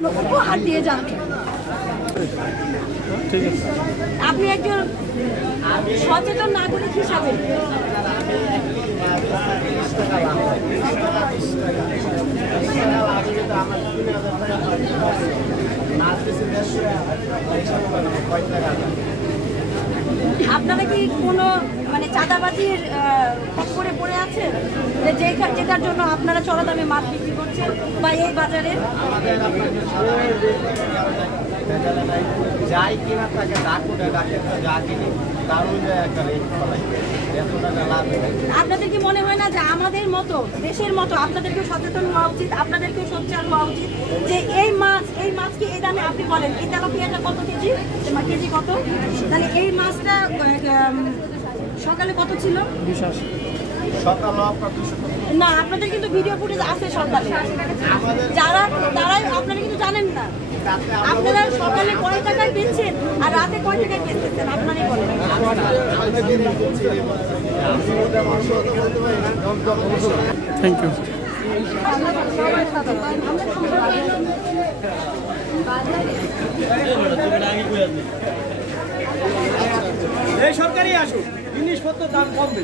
উপহার দিয়ে যান। আপনি একজন সচেতন নাগরিক হিসাবে আপনারা কি কোনো মানে চাঁদাবাজির করে পড়ে আছেন যেটার জন্য আপনারা চড়া দামে মাছ বিক্রি করছেন বা এই বাজারে যাই কিনা তাকে ডাকে যা কিনি তার অনুযায়ী একটা রেট ফলাই এত টাকা লাভ। আপনাদের কি মনে হয় না যে আমাদের মতো দেশের মতো আপনাদেরকেও সচেতন হওয়া উচিত, আপনাদেরকেও সোচ্চার হওয়া উচিত যে এই মাছকে এই দামে আপনি বলেন এই তেলাপিয়াটা কত কেজি কেজি কত, তাহলে এই মাছটা সকালে কত ছিল? না, আপনাদের কিন্তু ভিডিও ফুটেজ আছে সকালে, তারাই আপনারা কিন্তু জানেন না আপনারা সকালে কয় টাকায় বেচছেন আর রাতে কয় টাকায় বেচতেছেন আপনারাই বলেন। Thank you. এই সরকারই আসুক, জিনিসপত্র দাম কমবে,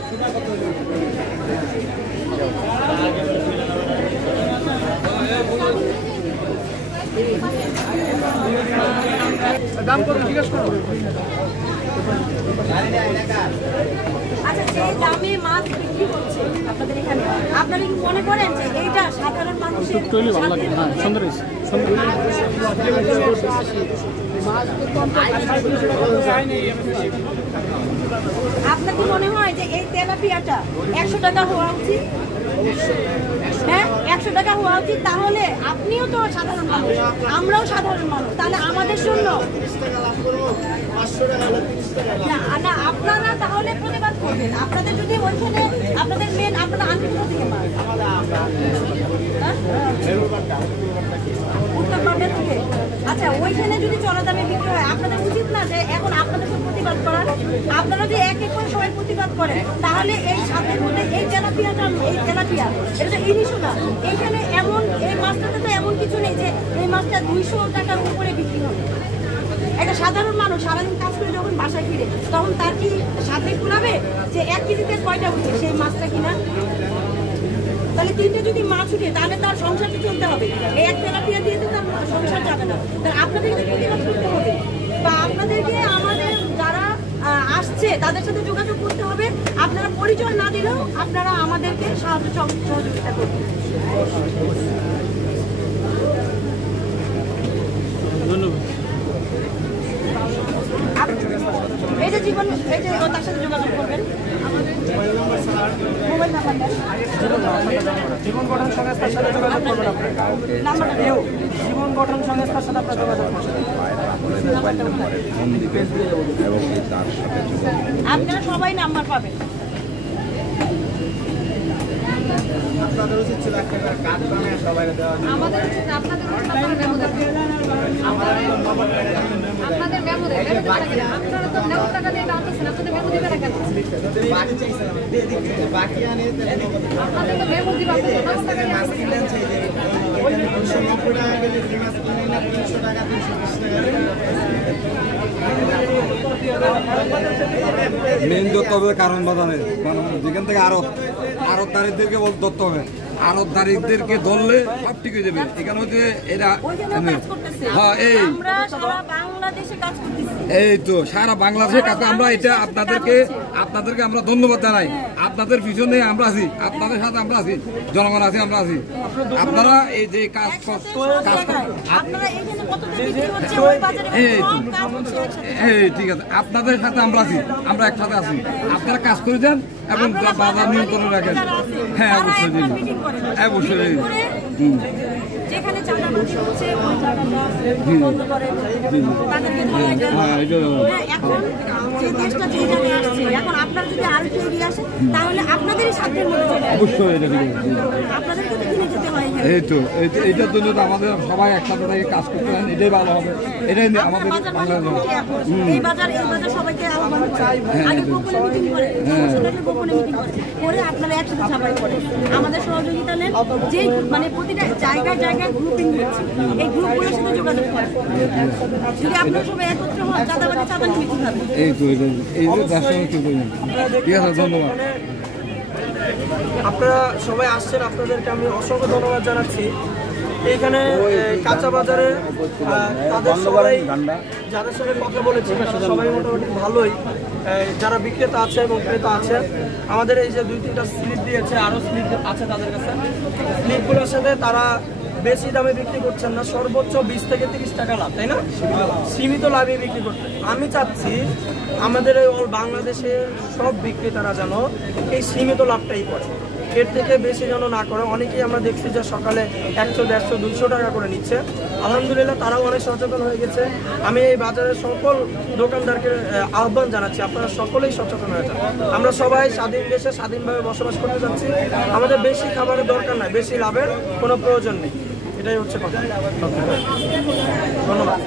দাম কত জিজ্ঞেস করো। আচ্ছা, যে দামে মাছ বিক্রি হচ্ছে আপনাদের এখানে, আপনারা কি মনে করেন যে এইটা সাধারণ মানুষের আপনার কি মনে হয় যে এই তেলাপিয়াটা 100 টাকা হওয়া উচিত? হ্যাঁ, 100 টাকা হওয়া উচিত। তাহলে আপনিও তো সাধারণ মানুষ, আমরাও সাধারণ মানুষ, তাহলে আমাদের জন্য না আপনারা তাহলে প্রতিবাদ করবেন। আপনাদের যদি ওইখানে আপনাদের মেন আপনারা আনবেন থেকে মাছ উত্তরবঙ্গের থেকে, আচ্ছা ওইখানে যদি চড়া দামে বিক্রি হয় আপনাদের উচিত না যে এখন আপনাদের প্রতিবাদ করার? আপনারা যে এক এক করে সবাই প্রতিবাদ করেন তাহলে এই সাথের মধ্যে এই তেলাপিয়া এটা তো ইলিশও না, এইখানে এমন এই মাছটাতে তো এমন কিছু নেই যে এই মাছটা 200 টাকার উপরে বিক্রি হবে। একটা সাধারণ মানুষ সারাদিন কাজ করে যখন বাসায় ফিরে তখন তার কি সাথে কুলাবে যে 1 কেজিতে কয়টা উঠে সেই মাছটা কিনা? তাহলে 3টে যদি মাছ উঠে তাহলে তার সংসারটা চলতে হবে, এই এক তেলাপিয়া দিয়ে তো তার সংসার যাবে না। তাহলে আপনাদেরকে প্রতিবাদ করতে হবে বা আপনাদেরকে আমাদের যারা আসছে তাদের সাথে যোগাযোগ করতে হবে। আপনারা পরিচয় না দিলেও আপনারা আমাদেরকে সহযোগিতা করবেন। ধন্যবাদ। এই যে জীবন, এই যে তার সাথে যোগাযোগ করবেন, মোবাইল নাম্বারটা জীবন গঠন সংস্থার সাথে যোগাযোগ করবেন। নাম্বারটা জীবন গঠন সংস্থার সাথে আপনার যোগাযোগ করবেন। আপনারা সবাই নাম্বার পাবেন। আপনাদের উচিত ছিল একটা কাজ বানায় সবাই দেওয়া। আমাদের আপনাদের মেমো দেন, আপনাদের মেমো দেন, আপনারা তো মেমো টাকা দিয়ে আনতেছেন, আপনাদের মেমো দিবেন না কেন? বাকি চাইছিলাম বাকি আনে আপনাদের তো মেমো দিবেন, আপনাদের মাছ কিনলেন চাই যে 290 টাকা কেজি মাছ কিনে না 300 টাকা 320 টাকা মেন ধরতে হবে কারণ বাজারে, যেখান থেকে আড়তদারিদেরকে ধরতে হবে। আড়তদারিদেরকে ধরলে সব ঠিক হয়ে যাবে। এখানে হচ্ছে এরা হ্যাঁ এই তো সারা বাংলাদেশের কাছে আমরা এটা আপনাদেরকে আমরা ধন্যবাদ জানাই। আপনাদের পিছনে আমরা আছি, আপনাদের সাথে আমরা আছি, জনগণ আছি, আমরা আছি। আপনারা এই যে কাজ এই ঠিক আছে, আপনাদের সাথে আমরা আছি, আমরা একসাথে আছি। আপনারা কাজ করে যান এবং বাজার নিয়ন্ত্রণে রাখেন। হ্যাঁ অবশ্যই অবশ্যই। যেখানে চাঁদাবাজি হচ্ছে ওই জায়গাটা বন্ধ করেন, তাদেরকে এখন যে দেশটা যে জায়গায় আসছে, এখন আপনারা যদি আরো কেউ এগিয়ে আসে তাহলে আপনাদেরই স্বার্থের মধ্যে চলে আসবে। অবশ্যই আপনাদেরকে তো কিনে যেতে হয়। এই তো এইটার জন্য আমাদের সবাই একসাথে থেকে কাজ করতে হয়, এটাই ভালো হবে। এটাই আমাদের এই বাজার সবাইকে আহ্বান চাই। আগে গোপনে মিটিং করে, গোপনে মিটিং করে আপনারা একসাথে ছাপাই করেন, আমাদের সহযোগিতা নেন। যে মানে প্রতিটা জায়গায় গ্রুপিং দিচ্ছি, এই গ্রুপগুলোর সাথে যোগাযোগ করেন। যদি আপনারা সবাই একত্র হন, চাঁদাবাজি চাঁদা নিবে কিভাবে? এই তো এই যে ব্যবসা কি করবেন। ঠিক আছে, ধন্যবাদ। আপনারা সবাই আসছেন, আপনাদেরকে আমি অসংখ্য ধন্যবাদ জানাচ্ছি। এইখানে কাঁচা বাজারে তাদের সবাই যাদের সঙ্গে কথা বলেছি তারা সবাই মোটামুটি ভালোই, যারা বিক্রেতা আছে এবং ক্রেতা আছে। আমাদের এই যে 2-3টা স্লিপ দিয়েছে, আরও স্লিপ আছে তাদের কাছে। স্লিপগুলোর সাথে তারা বেশি দামে বিক্রি করছেন না, সর্বোচ্চ 20 থেকে 30 টাকা লাভ, তাই না? সীমিত লাভে বিক্রি করতে। আমি চাচ্ছি আমাদের এই অল বাংলাদেশের সব বিক্রেতারা যেন এই সীমিত লাভটাই করে, এর থেকে বেশি যেন না করে। অনেকেই আমরা দেখছি যে সকালে 100, 150, 200 টাকা করে নিচ্ছে। আলহামদুলিল্লাহ তারাও অনেক সচেতন হয়ে গেছে। আমি এই বাজারের সকল দোকানদারকে আহ্বান জানাচ্ছি, আপনারা সকলেই সচেতন হয়ে যান। আমরা সবাই স্বাধীন দেশে স্বাধীনভাবে বসবাস করতে যাচ্ছি। আমাদের বেশি খাবারের দরকার নাই, বেশি লাভের কোনো প্রয়োজন নেই। এটাই হচ্ছে কথা। ধন্যবাদ।